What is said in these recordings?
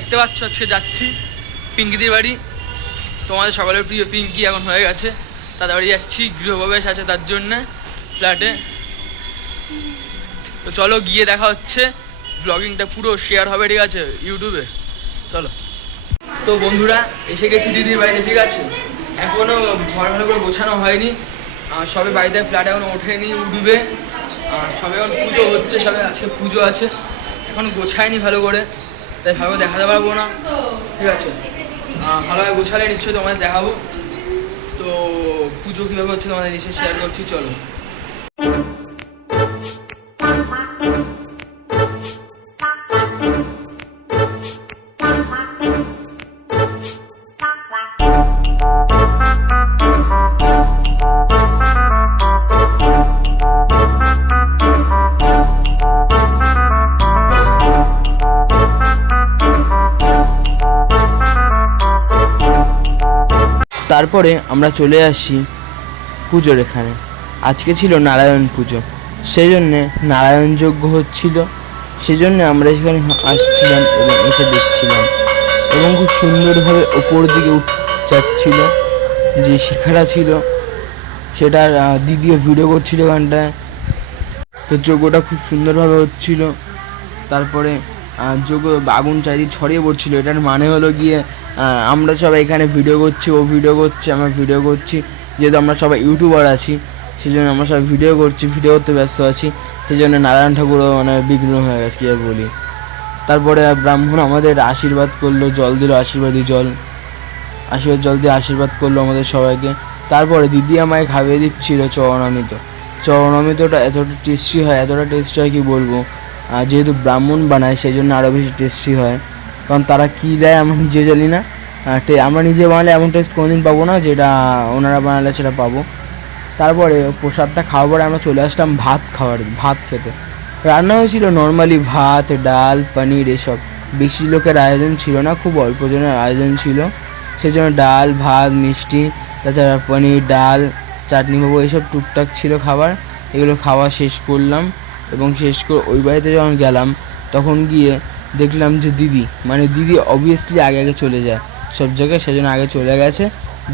দেখতে পাচ্ছ আজকে যাচ্ছি পিঙ্কিদের বাড়ি। তোমাদের সকলের প্রিয় পিঙ্কি এখন হয়ে গেছে, তাদের বাড়ি যাচ্ছি, গৃহপ্রবেশ আছে তার জন্যে ফ্ল্যাটে। তো চলো গিয়ে দেখা হচ্ছে, ব্লগিংটা পুরো শেয়ার হবে, ঠিক আছে, ইউটিউবে। চলো। তো বন্ধুরা এসে গেছি দিদির বাড়িতে, ঠিক আছে। এখনও ঘর ভালো করে গোছানো হয়নি, সবে বাড়িতে ফ্ল্যাট এখনও ওঠেনি ইউটিউবে। সবে এখন পুজো হচ্ছে, সবে আজকে পুজো আছে, এখন গোছায়নি ভালো করে, তাই ভালো করে দেখাতে পারবো না, ঠিক আছে। ভালোভাবে গোছালে নিশ্চয়ই তোমাদের দেখাবো। তো পুজো কীভাবে হচ্ছে তোমাদের নিশ্চয়ই শেয়ার করছি, চলো। তারপরে আমরা চলে আসি পুজোর এখানে। আজকে ছিল নারায়ণ পুজো, সেই জন্যে নারায়ণ যজ্ঞ হচ্ছিল, সেই জন্যে আমরা সেখানে আসছিলাম এবং এসে দেখছিলাম। এবং খুব সুন্দরভাবে ওপর দিকে উঠে যাচ্ছিল, যে শিখাটা ছিল সেটার দিদিও ভিডিও করছিল ওখানটায়। তো যজ্ঞটা খুব সুন্দরভাবে হচ্ছিল। তারপরে যজ্ঞ আগুন চারিদিকে ছড়িয়ে পড়ছিল। এটার মানে হলো গিয়ে আমরা সবাই এখানে ভিডিও করছি, ও ভিডিও করছে, আমরা ভিডিও করছি, যেহেতু আমরা সবাই ইউটিউবার আছি সেই জন্য আমরা সবাই ভিডিও করছি, ভিডিও করতে ব্যস্ত আছি, সেই জন্য নারায়ণ ঠাকুরও মানে বিঘ্ন হয়ে গেছে, কী আর বলি। তারপরে ব্রাহ্মণ আমাদের আশীর্বাদ করলো, জল দিল, আশীর্বাদী জল, আশীর্বাদ জল দিয়ে আশীর্বাদ করলো আমাদের সবাইকে। তারপরে দিদি আমায় খাইয়ে দিচ্ছিল চরণামৃত। চরণামৃতটা এতটা টেস্টি হয়, এতটা টেস্টি হয় কি বলবো। যেহেতু ব্রাহ্মণ বানায় সেই জন্য আরও বেশি টেস্টি হয়, কারণ তারা কী দেয় আমরা নিজে জানি না। আমরা নিজে বানালে এমন টেস্ট কোনোদিন পাবো না, যেটা ওনারা বানালে সেটা পাবো। তারপরে প্রসাদটা খাওয়ার পরে আমরা চলে আসলাম ভাত খেতে। রান্না হয়েছিল নর্মালি ভাত, ডাল, পনির, এসব। বেশি লোকের আয়োজন ছিল না, খুব অল্প জনের আয়োজন ছিল, সেই জন্য ডাল, ভাত, মিষ্টি, তাছাড়া পনির, ডাল, চাটনি, পাবো, এইসব টুকটাক ছিল খাবার। এগুলো খাওয়া শেষ করলাম এবং শেষ করে ওই বাড়িতে যখন গেলাম তখন গিয়ে দেখলাম যে দিদি অবভিয়াসলি আগে চলে যায় সব জায়গায়, সেজন্য আগে চলে গেছে,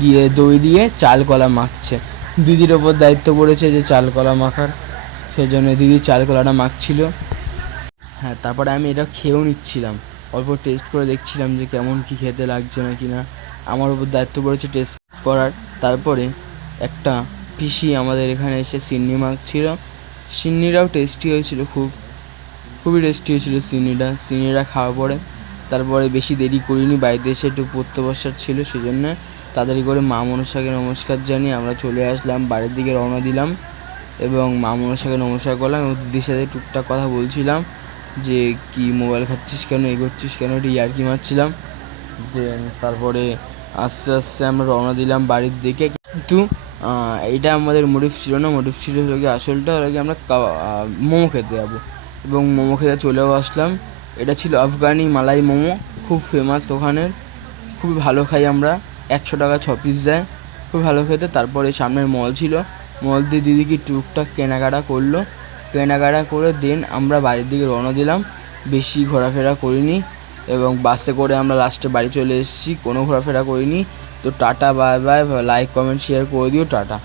গিয়ে দই দিয়ে চাল কলা মাখছে। দিদির ওপর দায়িত্ব পড়েছে যে চাল কলা মাখার, সেই জন্য দিদি চাল কলাটা মাখছিল। হ্যাঁ, তারপরে আমি এটা খেয়েও নিচ্ছিলাম, অল্প টেস্ট করে দেখছিলাম যে কেমন কী খেতে লাগছে না কি না। আমার ওপর দায়িত্ব পড়েছে টেস্ট করার। তারপরে একটা পিসি আমাদের এখানে এসে সিন্নি মাখছিল, সিন্নিটাও টেস্টি হয়েছিল, খুবই টেস্টি হয়েছিল সিন্নিটা খাওয়ার পরে। তারপরে বেশি দেরি করিনি, বাড়িতে এসে একটু পড়তে বসার ছিল, সেই জন্য তাড়াতাড়ি করে মা মনসাকে নমস্কার জানিয়ে আমরা চলে আসলাম, বাড়ির দিকে রওনা দিলাম এবং মা মনসাকে নমস্কার করলাম এবং দিদির সাথে টুকটাক কথা বলছিলাম যে কি মোবাইল ঘাটছিস কেন, এগোচ্ছিস কেন, একটু ইয়ার্কি মারছিলাম। যে তারপরে আস্তে আস্তে আমরা রওনা দিলাম বাড়ির দিকে। কিন্তু এইটা আমাদের মোটিভ ছিল না, মোটিভ ছিল হলো কি আসলটা হলো কি আমরা মোমো খেতে যাবো এবং মোমো খেতে চলেও আসলাম। এটা ছিল আফগানি মালাই মোমো, খুব ফেমাস ওখানের, খুবই ভালো খাই আমরা, 100 টাকা 6 পিস দেয়, খুব ভালো খেতে। তারপরে সামনের মল ছিল, মল দিয়ে দিদিকে টুকটাক কেনাকাটা করলো, কেনাকাটা করে দেন আমরা বাড়ির দিকে রওনা দিলাম। বেশি ঘোরাফেরা করিনি এবং বাসে করে আমরা লাস্টে বাড়ি চলে এসেছি, কোনো ঘোরাফেরা করিনি। তো tata, bye bye, like comment share করে দিও, টাটা।